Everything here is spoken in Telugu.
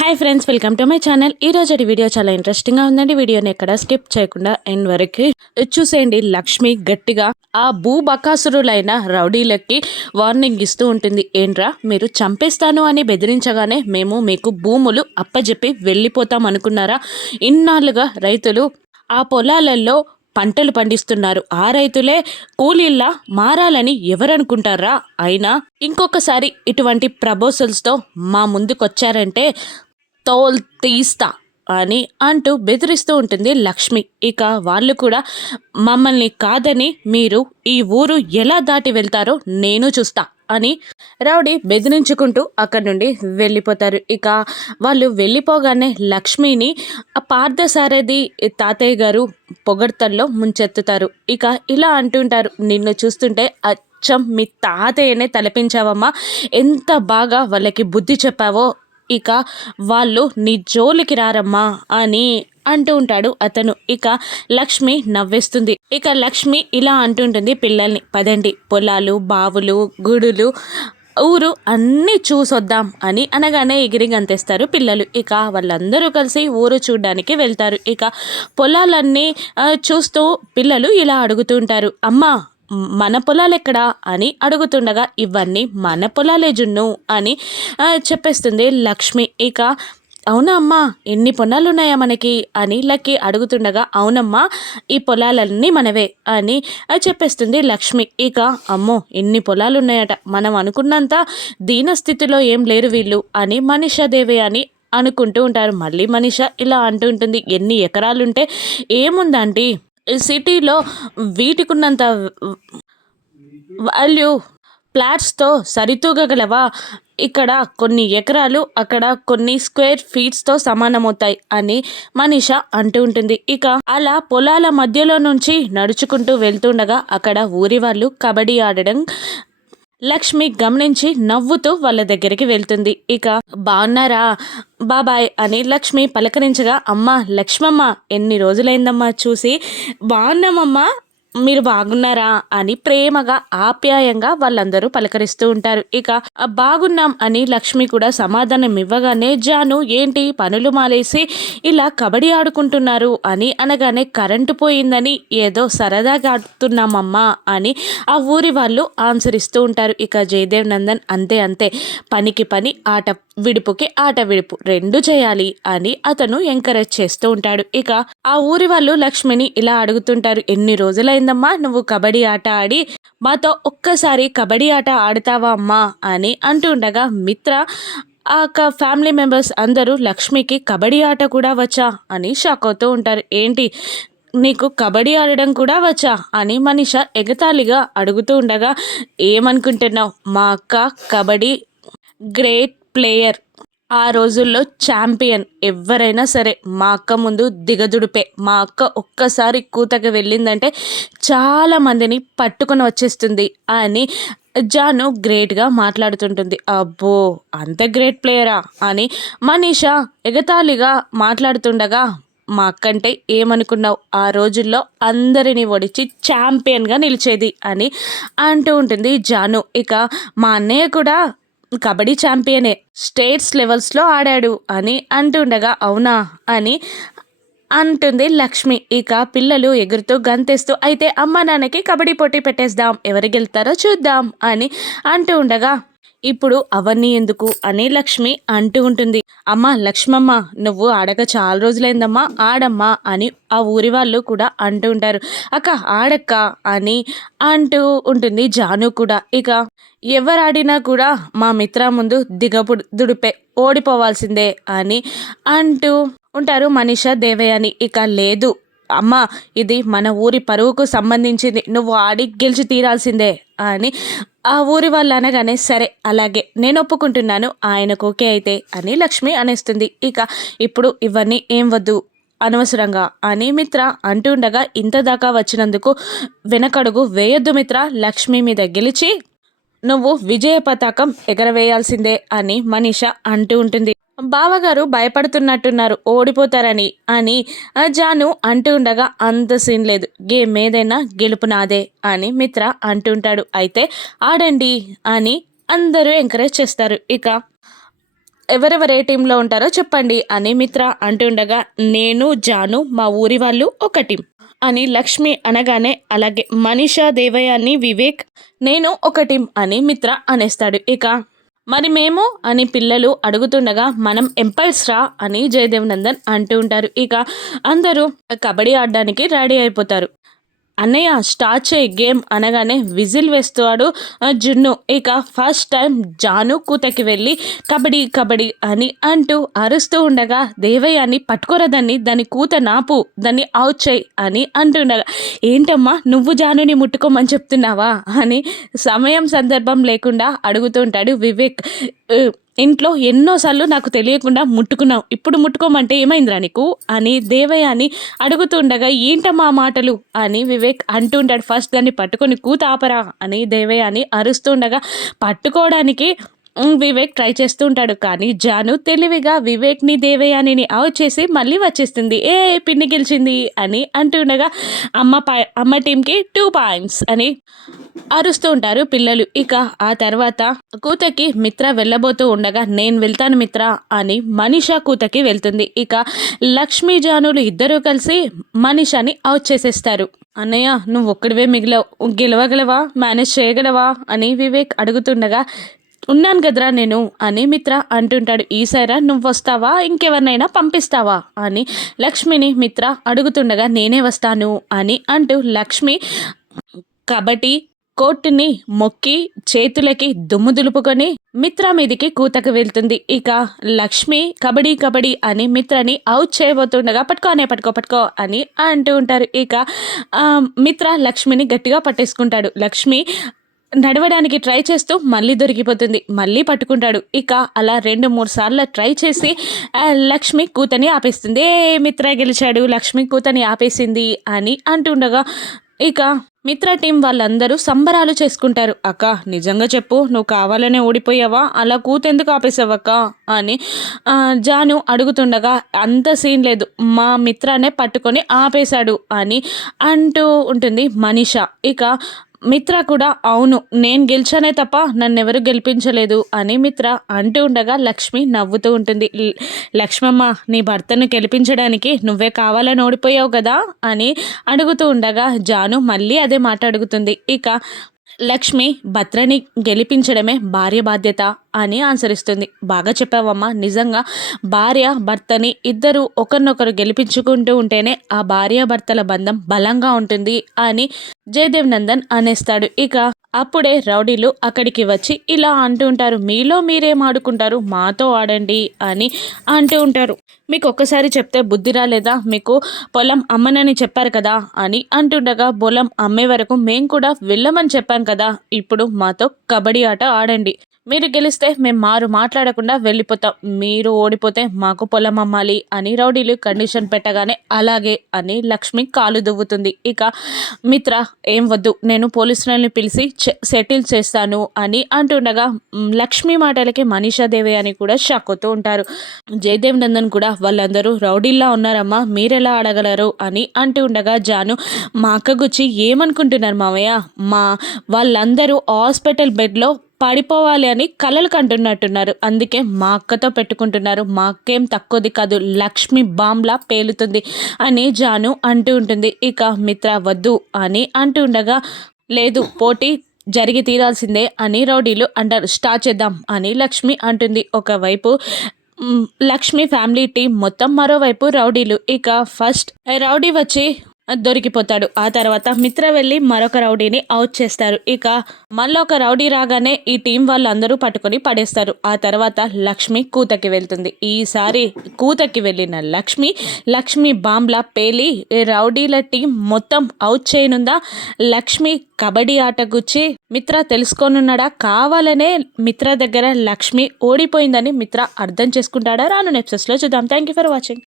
Hi friends, welcome to my channel. ఈ రోజు వీడియో చాలా ఇంట్రెస్టింగ్గా ఉందండి. వీడియోని ఎక్కడ స్కిప్ చేయకుండా ఎండ్ వరకు చూసేయండి. లక్ష్మి గట్టిగా ఆ బకాసురులైన రౌడీలకి వార్నింగ్ ఇస్తూ ఉంటుంది. ఏంట్రా మీరు చంపేస్తాను అని బెదిరించగానే మేము మీకు భూములు అప్పజెప్పి వెళ్ళిపోతాం అనుకున్నారా? ఇన్నాళ్ళుగా రైతులు ఆ పొలాలలో పంటలు పండిస్తున్నారు. ఆ రైతులే కూలీల్లా మారాలని ఎవరనుకుంటారా? అయినా ఇంకొకసారి ఇటువంటి ప్రపోజల్స్తో మా ముందుకొచ్చారంటే తోల్ తీస్తా అని అంటూ బెదిరిస్తూ ఉంటుంది లక్ష్మి. ఇక వాళ్ళు కూడా మమ్మల్ని కాదని మీరు ఈ ఊరు ఎలా దాటి వెళ్తారో నేను చూస్తా అని రౌడీ బెదిరించుకుంటూ అక్కడి నుండి వెళ్ళిపోతారు. ఇక వాళ్ళు వెళ్ళిపోగానే లక్ష్మిని ఆ పార్థసారథి తాతయ్య గారు పొగడ్తల్లో ముంచెత్తుతారు. ఇక ఇలా అంటుంటారు, నిన్ను చూస్తుంటే అచ్చం మీ తాతయ్యనే తలపించావమ్మా, ఎంత బాగా వాళ్ళకి బుద్ధి చెప్పావో, ఇక వాళ్ళు నీ జోలికి రారమ్మా అని అంటూ ఉంటాడు అతను. ఇక లక్ష్మి నవ్వేస్తుంది. ఇక లక్ష్మి ఇలా అంటుంటుంది పిల్లల్ని, పదండి పొలాలు, బావులు, గుడులు, ఊరు అన్నీ చూసొద్దాం అని అనగానే ఎగిరి గంతేస్తారు పిల్లలు. ఇక వాళ్ళందరూ కలిసి ఊరు చూడ్డానికి వెళ్తారు. ఇక పొలాలన్నీ చూస్తూ పిల్లలు ఇలా అడుగుతూ ఉంటారు, అమ్మా మన పొలాలెక్కడా అని అడుగుతుండగా, ఇవన్నీ మన పొలాలే జున్ను అని చెప్పేస్తుంది లక్ష్మి. ఇక అవునా అమ్మా, ఎన్ని పొలాలు ఉన్నాయా మనకి అని లక్కీ అడుగుతుండగా, అవునమ్మా ఈ పొలాలన్నీ మనవే అని చెప్పేస్తుంది లక్ష్మి. ఇక అమ్మో ఎన్ని పొలాలు ఉన్నాయట, మనం అనుకున్నంత దీనస్థితిలో ఏం లేరు వీళ్ళు అని మనీషాదేవి అని అనుకుంటూ ఉంటారు. మళ్ళీ మనీష ఇలా అంటూ ఉంటుంది, ఎన్ని ఎకరాలుంటే ఏముందంటీ, సిటీలో వీటికున్నంత వాల్యూ ఫ్లాట్స్తో సరితూగగలవా? ఇక్కడ కొన్ని ఎకరాలు, అక్కడ కొన్ని స్క్వేర్ ఫీట్స్తో సమానమవుతాయి అని మనీష అంటూ ఉంటుంది. ఇక అలా పొలాల మధ్యలో నుంచి నడుచుకుంటూ వెళ్తుండగా అక్కడ ఊరి వాళ్ళు కబడ్డీ ఆడడం లక్ష్మి గమనించి నవ్వుతూ వాళ్ళ దగ్గరికి వెళ్తుంది. ఇక బాగున్నారా బాబాయ్ అని లక్ష్మి పలకరించగా, అమ్మ లక్ష్మమ్మ ఎన్ని రోజులైందమ్మా చూసి, బాగున్నామమ్మా మీరు బాగున్నారా అని ప్రేమగా ఆప్యాయంగా వాళ్ళందరూ పలకరిస్తూ ఉంటారు. ఇక బాగున్నాం అని లక్ష్మి కూడా సమాధానం ఇవ్వగానే, జాను ఏంటి పనులు మాలేసి ఇలా కబడ్డీ ఆడుకుంటున్నారు అని అనగానే, కరెంటు పోయిందని ఏదో సరదాగా ఆడుతున్నామమ్మా అని ఆ ఊరి వాళ్ళు ఆన్సర్ ఇస్తూ ఉంటారు. ఇక జయదేవ్ నందన్ అంతే అంతే, పనికి పని, ఆట విడుపుకి ఆట విడుపు రెండు చేయాలి అని అతను ఎంకరేజ్ చేస్తూ ఉంటాడు. ఇక ఆ ఊరి వాళ్ళు లక్ష్మిని ఇలా అడుగుతుంటారు, ఎన్ని రోజులైందమ్మా నువ్వు కబడ్డీ ఆట ఆడి, మాతో ఒక్కసారి కబడ్డీ ఆట ఆడతావా అమ్మా అని అంటుండగా, మిత్ర ఆ ఫ్యామిలీ మెంబర్స్ అందరూ లక్ష్మికి కబడ్డీ ఆట కూడా వచ్చా అని షాక్ అవుతూ ఉంటారు. ఏంటి నీకు కబడ్డీ ఆడడం కూడా వచ్చా అని మనీష ఎగతాళిగా అడుగుతూ ఉండగా, ఏమనుకుంటున్నావు, మా అక్క కబడ్డీ గ్రేట్ ప్లేయర్, ఆ రోజుల్లో ఛాంపియన్, ఎవరైనా సరే మా అక్క ముందు దిగదుడిపే. మా అక్క ఒక్కసారి కూతకి వెళ్ళిందంటే చాలా మందిని పట్టుకొని వచ్చేస్తుంది అని జాను గ్రేట్గా మాట్లాడుతుంటుంది. అబ్బో అంత గ్రేట్ ప్లేయరా అని మనీష ఎగతాళిగా మాట్లాడుతుండగా, మా అక్కంటే ఏమనుకున్నావు, ఆ రోజుల్లో అందరినీ ఓడించి ఛాంపియన్గా నిలిచేది అని అంటూ ఉంటుంది జాను. ఇక మా అన్నయ్య కూడా కబడ్డీ ఛాంపియనే, స్టేట్స్ లెవెల్స్లో ఆడాడు అని అంటుండగా, అవునా అని అంటుంది లక్ష్మి. ఇక పిల్లలు ఎగురుతూ గంతేస్తూ, అయితే అమ్మ నాన్నకి కబడ్డీ పోటీ పెట్టేద్దాం, ఎవరు గెలుతారో చూద్దాం అని అంటూ ఉండగా, ఇప్పుడు అవన్నీ ఎందుకు అని లక్ష్మి అంటూ ఉంటుంది. అమ్మ లక్ష్మమ్మ నువ్వు ఆడక చాలా రోజులైందమ్మా, ఆడమ్మా అని ఆ ఊరి వాళ్ళు కూడా అంటూ ఉంటారు. అక్క ఆడక్క అని అంటూ ఉంటుంది జాను కూడా. ఇక ఎవరాడినా కూడా మా మిత్ర ముందు దిగదుడిపే, ఓడిపోవాల్సిందే అని అంటూ ఉంటారు మనీషా దేవయాని. ఇక లేదు అమ్మ, ఇది మన ఊరి పరువుకు సంబంధించింది, నువ్వు ఆడి గెలిచి తీరాల్సిందే అని ఆ ఊరి వాళ్ళు అనగానే, సరే అలాగే నేను ఒప్పుకుంటున్నాను, ఆయనకు ఓకే అయితే అని లక్ష్మి అనేస్తుంది. ఇక ఇప్పుడు ఇవన్నీ ఏం వద్దు అనవసరంగా అని మిత్ర అంటుండగా, ఇంత దాకా వచ్చినందుకు వెనకడుగు వేయొద్దు మిత్ర, లక్ష్మి మీద గెలిచి నువ్వు విజయ పతాకం ఎగరవేయాల్సిందే అని మనీష అంటూ ఉంటుంది. బావగారు భయపడుతున్నట్టున్నారు ఓడిపోతారని అని జాను అంటూ ఉండగా, అంత సీన్ లేదు, గేమ్ ఏదైనా గెలుపు నాదే అని మిత్ర అంటుంటాడు. అయితే ఆడండి అని అందరూ ఎంకరేజ్ చేస్తారు. ఇక ఎవరెవరు ఏ టీంలో ఉంటారో చెప్పండి అని మిత్ర అంటుండగా, నేను జాను మా ఊరి వాళ్ళు ఒక టీం అని లక్ష్మి అనగానే, అలాగే మనీషా, దేవయాని, వివేక్, నేను ఒక టీం అని మిత్ర అనేస్తాడు. ఇక మరి మేము అని పిల్లలు అడుగుతుండగా, మనం ఎంపైర్స్ రా అని జయదేవ్ నందన్ అంటూ ఉంటారు. ఇక అందరూ కబడ్డీ ఆడడానికి రెడీ అయిపోతారు. అన్నయ్య స్టార్ట్ చేయి గేమ్ అనగానే విజిల్ వేస్తాడు జున్ను. ఇక ఫస్ట్ టైం జాను కూతకి వెళ్ళి కబడ్డీ కబడ్డీ అని అంటూ అరుస్తూ ఉండగా, దేవయ్యని పట్టుకోరా దాని కూత నాపు, దాన్ని అవుట్ చేయి అని అంటుండగా, ఏంటమ్మా నువ్వు జానుని ముట్టుకోమని చెప్తున్నావా అని సమయం సందర్భం లేకుండా అడుగుతూ ఉంటాడు వివేక్. ఇంట్లో ఎన్నోసార్లు నాకు తెలియకుండా ముట్టుకున్నావు, ఇప్పుడు ముట్టుకోమంటే ఏమైందిరా నీకు అని దేవయ్యని అడుగుతుండగా, ఏంటమ్మా మాటలు అని వివేక్ అంటుంటాడు. ఫస్ట్ దాన్ని పట్టుకొని కూత ఆపరా అని దేవయ్యని అరుస్తుండగా, పట్టుకోవడానికి వివేక్ ట్రై చేస్తూ ఉంటాడు. కానీ జాను తెలివిగా వివేక్ని, దేవయానిని అవుట్ చేసి మళ్ళీ వచ్చేస్తుంది. పిన్ని గెలిచింది అని అంటుండగా, అమ్మ టీంకి 2 పాయింట్స్ అని అరుస్తూ ఉంటారు పిల్లలు. ఇక ఆ తర్వాత కూతకి మిత్ర వెళ్ళబోతూ ఉండగా, నేను వెళ్తాను మిత్ర అని మనీషా కూతకి వెళ్తుంది. ఇక లక్ష్మీ, జానులు ఇద్దరూ కలిసి మనీషాని అవుట్ చేసేస్తారు. అన్నయ్య నువ్వు ఒక్కడివే మిగిలావు, గెలవగలవా, మేనేజ్ చేయగలవా అని వివేక్ అడుగుతుండగా, ఉన్నాను కదరా నేను అని మిత్ర అంటుంటాడు. ఈసారా నువ్వు వస్తావా, ఇంకెవరినైనా పంపిస్తావా అని లక్ష్మిని మిత్ర అడుగుతుండగా, నేనే వస్తాను అని అంటూ లక్ష్మి కబడ్డీ కోర్టుని మొక్కి చేతులకి దుమ్ము దులుపుకొని మిత్ర మీదికి కూతకు వెళ్తుంది. ఇక లక్ష్మి కబడ్డీ కబడ్డీ అని మిత్రని అవుట్ చేయబోతుండగా, పట్టుకో అని అంటూ ఉంటారు. ఇక మిత్ర లక్ష్మిని గట్టిగా పట్టేసుకుంటాడు. లక్ష్మి నడవడానికి ట్రై చేస్తూ మళ్ళీ దొరికిపోతుంది, మళ్ళీ పట్టుకుంటాడు. ఇక అలా 2-3 సార్లు ట్రై చేసి లక్ష్మి కూతని ఆపేస్తుంది. మిత్ర గెలిచాడు, లక్ష్మి కూతని ఆపేసింది అని అంటుండగా, ఇక మిత్ర టీం వాళ్ళందరూ సంబరాలు చేసుకుంటారు. అక్క నిజంగా చెప్పు, నువ్వు కావాలనే ఓడిపోయావా, అలా కూతెందుకు ఆపేసావక్క అని జాను అడుగుతుండగా, అంత సీన్ లేదు, మా మిత్రానే పట్టుకొని ఆపేశాడు అని అంటూ ఉంటుంది మనీషా. ఇక మిత్ర కూడా, అవును నేను గెలిచానే తప్ప నన్నెవరు గెలిపించలేదు అని మిత్ర అంటూ ఉండగా, లక్ష్మి నవ్వుతూ ఉంటుంది. లక్ష్మమ్మ నీ భర్తను గెలిపించడానికి నువ్వే కావాలని ఓడిపోయావు కదా అని అడుగుతూ ఉండగా, జాను మళ్ళీ అదే మాట అడుగుతుంది. ఇక లక్ష్మి భర్తని గెలిపించడమే భార్య బాధ్యత అని ఆన్సర్ ఇస్తుంది. బాగా చెప్పావమ్మా, నిజంగా భార్య భర్తని ఇద్దరు ఒకరినొకరు గెలిపించుకుంటూ ఉంటేనే ఆ భార్య భర్తల బంధం బలంగా ఉంటుంది అని జయదేవ్ నందన్ అనేస్తాడు. ఇక అప్పుడే రౌడీలు అక్కడికి వచ్చి ఇలా అంటూ ఉంటారు, మీలో మీరేం ఆడుకుంటారు, మాతో ఆడండి అని అంటూ ఉంటారు. మీకు ఒక్కసారి చెప్తే బుద్ధి రాలేదా, మీకు పొలం అమ్మనని చెప్పారు కదా అని అంటుండగా, పొలం అమ్మే వరకు మేము కూడా వెళ్ళమని చెప్పాం కదా, ఇప్పుడు మాతో కబడ్డీ ఆట ఆడండి, మీరు గెలిస్తే మేము మాట్లాడకుండా వెళ్ళిపోతాం, మీరు ఓడిపోతే మాకు పొలం అమ్మాలి అని రౌడీలు కండిషన్ పెట్టగానే, అలాగే అని లక్ష్మి కాలు దువ్వుతుంది. ఇక మిత్ర ఏం వద్దు, నేను పోలీసులని పిలిచి సెటిల్ చేస్తాను అని అంటుండగా, లక్ష్మి మాటలకి మనీషా దేవి అని కూడా షాక్ అవుతూ ఉంటారు. జయదేవ్ నందన్ కూడా, వాళ్ళందరూ రౌడీల్లా ఉన్నారమ్మా, మీరెలా ఆడగలరు అని అంటూ ఉండగా, జాను మా అక్క గుచ్చి ఏమనుకుంటున్నారు మావయ్య, వాళ్ళందరూ హాస్పిటల్ బెడ్లో పడిపోవాలి అని కలలు కంటున్నట్టున్నారు, అందుకే మా అక్కతో పెట్టుకుంటున్నారు, మా అక్కేం తక్కువది కాదు, లక్ష్మి బాంబ్లా పేలుతుంది అని జాను అంటూ ఉంటుంది. ఇక మిత్ర వద్దు అని అంటూ ఉండగా, లేదు పోటీ జరిగి తీరాల్సిందే అని రౌడీలు అంటారు, స్టార్ట్ చేద్దాం అని లక్ష్మి అంటుంది. ఒకవైపు లక్ష్మి ఫ్యామిలీ టీం మొత్తం, మరోవైపు రౌడీలు. ఇక ఫస్ట్ రౌడీ వచ్చి దొరికిపోతాడు. ఆ తర్వాత మిత్ర వెళ్ళి మరొక రౌడీని అవుట్ చేస్తారు. ఇక మళ్ళీ ఒక రౌడీ రాగానే ఈ టీం వాళ్ళందరూ పట్టుకొని పడేస్తారు. ఆ తర్వాత లక్ష్మి కూతకి వెళ్తుంది. ఈసారి కూతకి వెళ్ళిన లక్ష్మి బాంబ్లా పేలి రౌడీల టీం మొత్తం అవుట్ చేయనుందా, లక్ష్మి కబడ్డీ ఆట గుచ్చి మిత్ర తెలుసుకోనున్నాడా, కావాలనే మిత్ర దగ్గర లక్ష్మి ఓడిపోయిందని మిత్ర అర్థం చేసుకుంటాడా, రాను ఎపిసోడ్స్లో చూద్దాం. Thank you for watching.